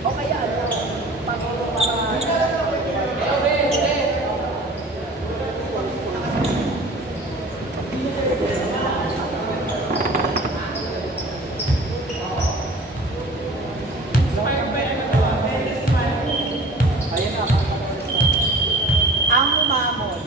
O kaya ano, pag-ulo para... Ang umamon.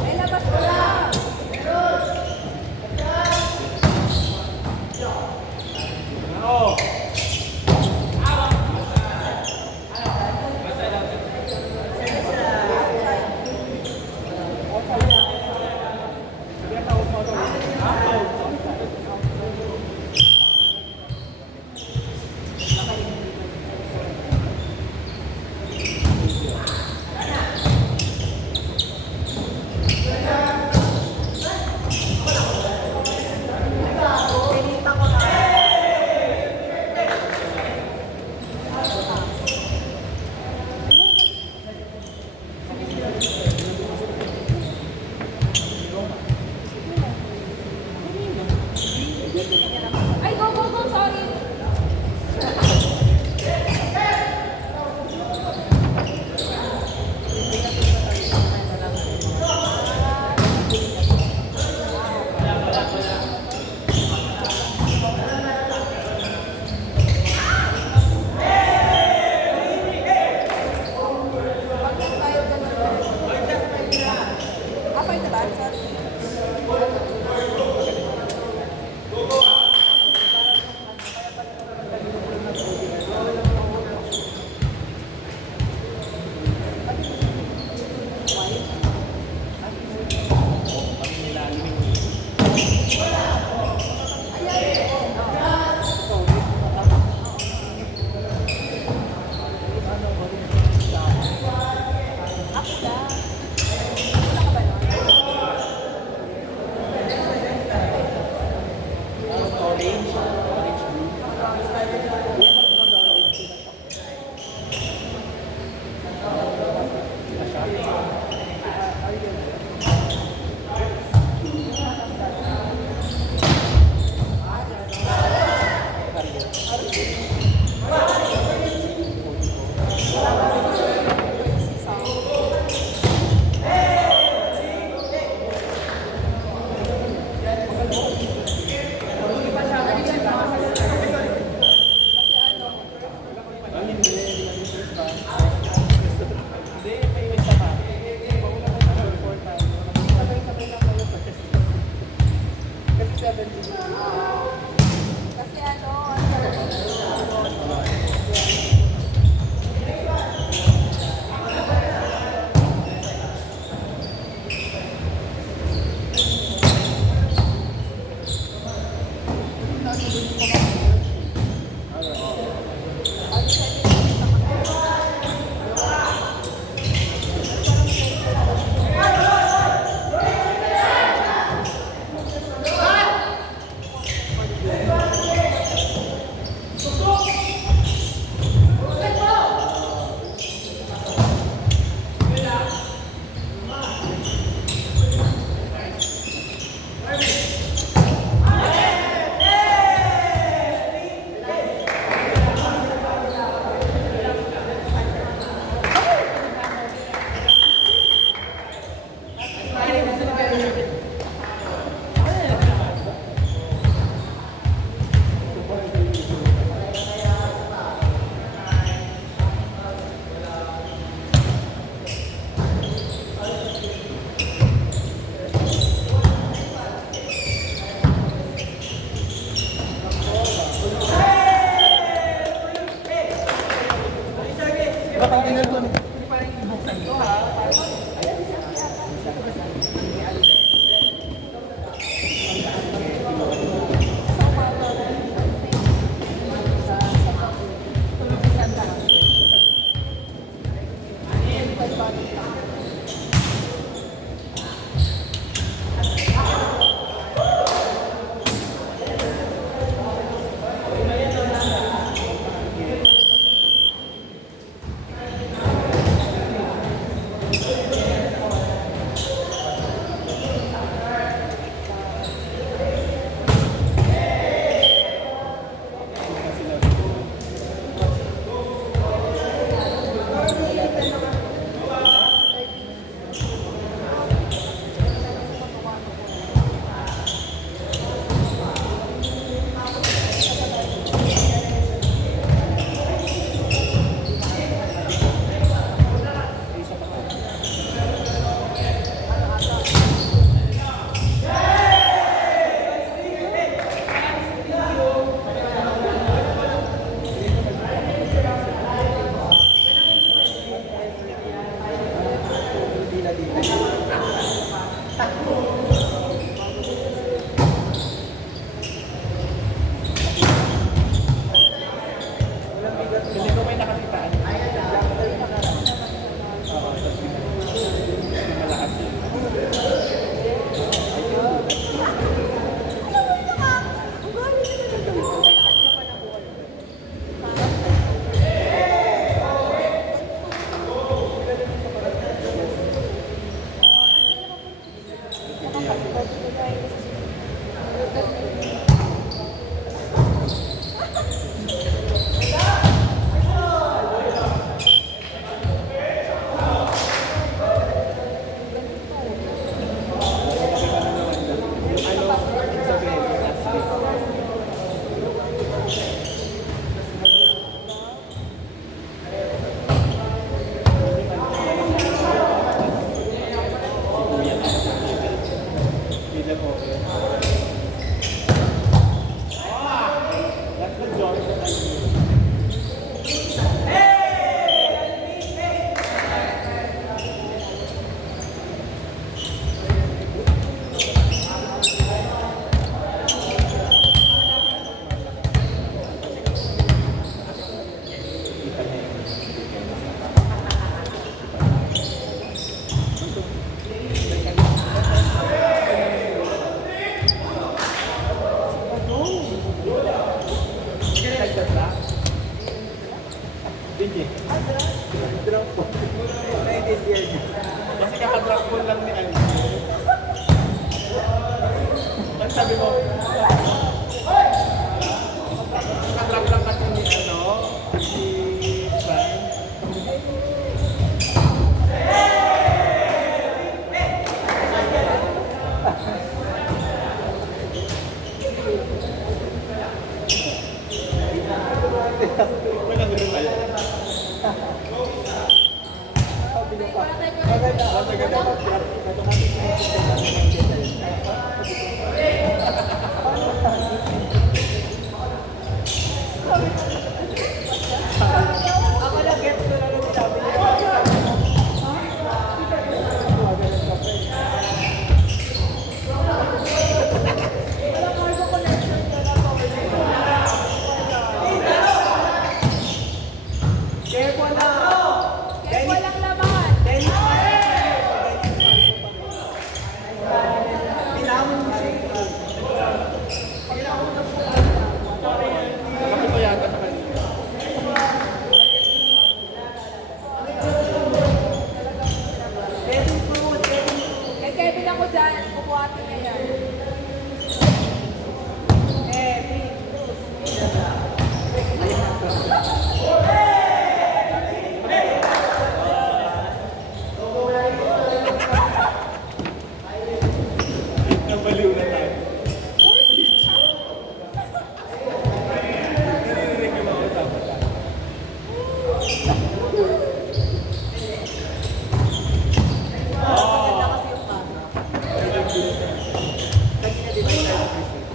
Ay, labas ko lang. Pinita ko lang. Ay, go, go, go, sorry. Apa itu bahasa? Kasi Hindi. Drop po. Naiintindihan niya. Kasi kaka-drop po lang ni Alvin. Ang sabi mo, kaka-drop lang kasi ni si Van. Wala ganun tayo. Ako lang gets ko lang yung sabi niya. Careful na! Kaya walang laman. Binamon mo siya. Nakapito yata sa kanila. Kay Kevin ako dyan. Kukuhatin niya yan. Nabaliw na tayo. Narinig yung mga usapan tayo. Maganda kasi yung kasa. Lagi na divide tayo ng research.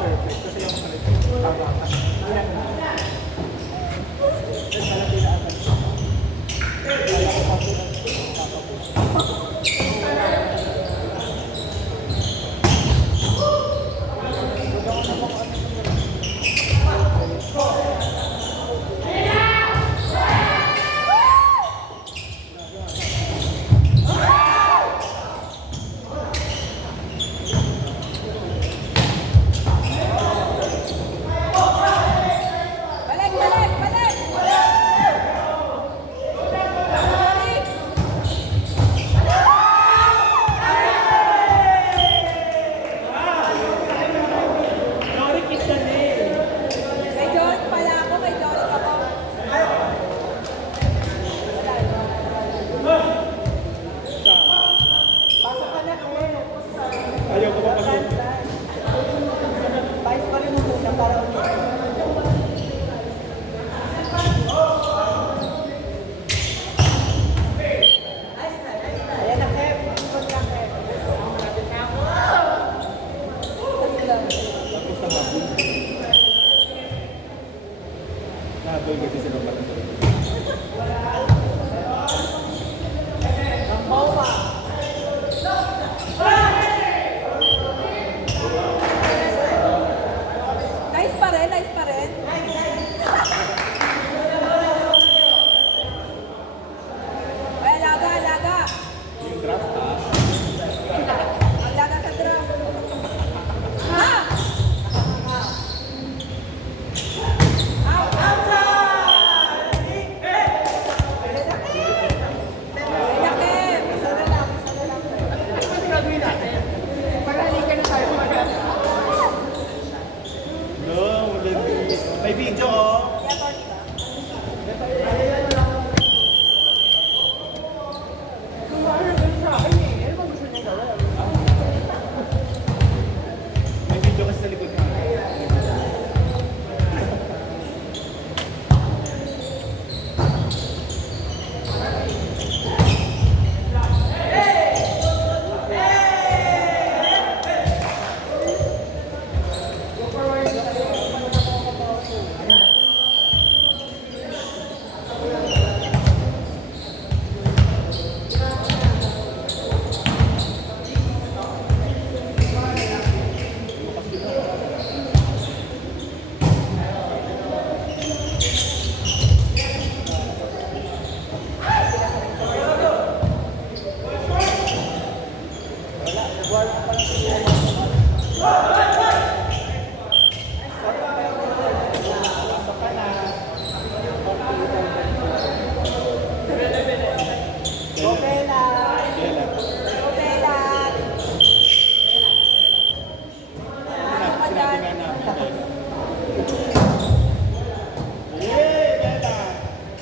Perfect. Kasi yung mga research. Tama ka. Ilan na. Tapos alam nila agad. Kaya ko pa po Balik, balik, balik! Balik! Kay John pala ako, kay John ako. pasok ka na kami. Ayaw ko papasok. Vice pa rin mo muna para ulit. Ayan na, Kev. Ikot ka, Kev. Tapos na habol. Nahabol kasi sila pala sa labas. Nice pa rin, nice pa rin. Ay, alaga, alaga. Yung draft Alaga sa drum. Ha? Out!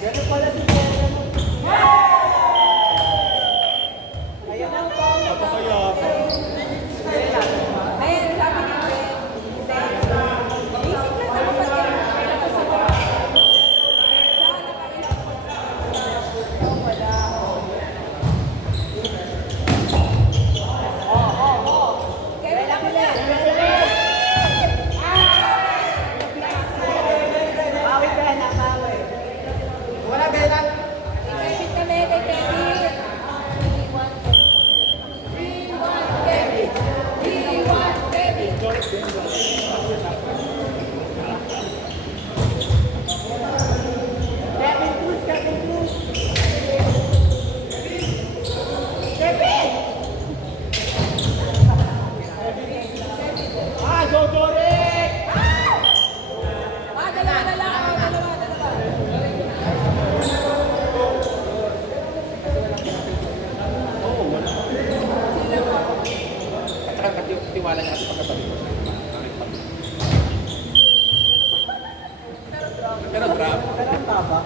Ganun pala si Bella mo. Ayan ang pang. Apa kaya? Ayan, sabi ni Ben. Basic lang naman pag tapos sa mga. Saan nakailang po sa oh, wala. Kaya lang ulit. Bawi Bella, bawi. Wala Bella. Kevin kami, kay Kevin. 3-1 Kevin. 3-1 Kevin. Kevin Cruz, Kevin Cruz. Kevin! Ah, Jojo Rick! Ah, dalawa na lang. Dalawa. Oo, wala. Sila po. At saka tiwala niya sa pagkatabi ko. Pero grab. Pero ang taba.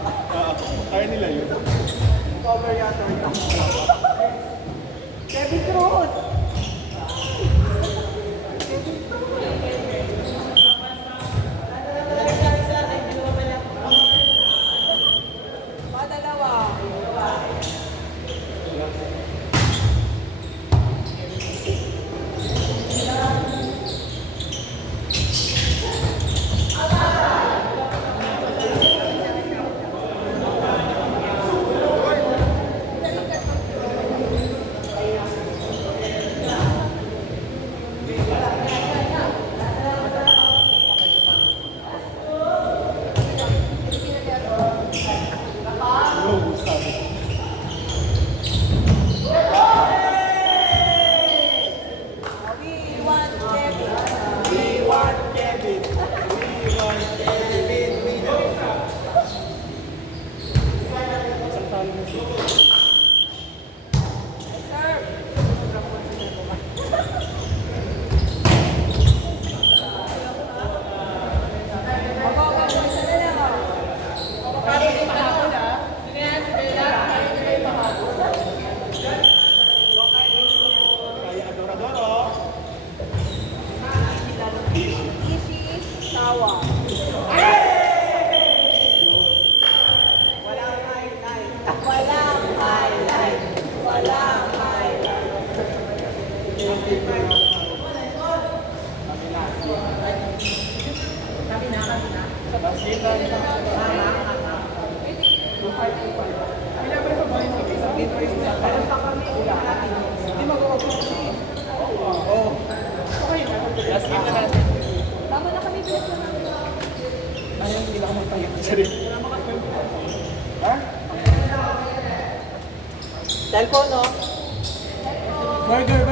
Kaya nila yun. Cover yata yun. Kevin Cruz! Dalawa. We want Kevin. We want Kevin. We want Kevin. We want Isang talo mo siya. Sir. Ako, isa na lang. Para si Mahabol, ha? Sige yan, si Bella. Kaya niya yung Mahabol. Kaya Adoradoro. Easy, Sawa. Walang highlight. Walang highlight. Walang highlight. Last game na natin. Tama na kami, bilis na namin. Ayaw, hindi lang ako magtayo. Sorry. Ha? Cellphone, no? Burger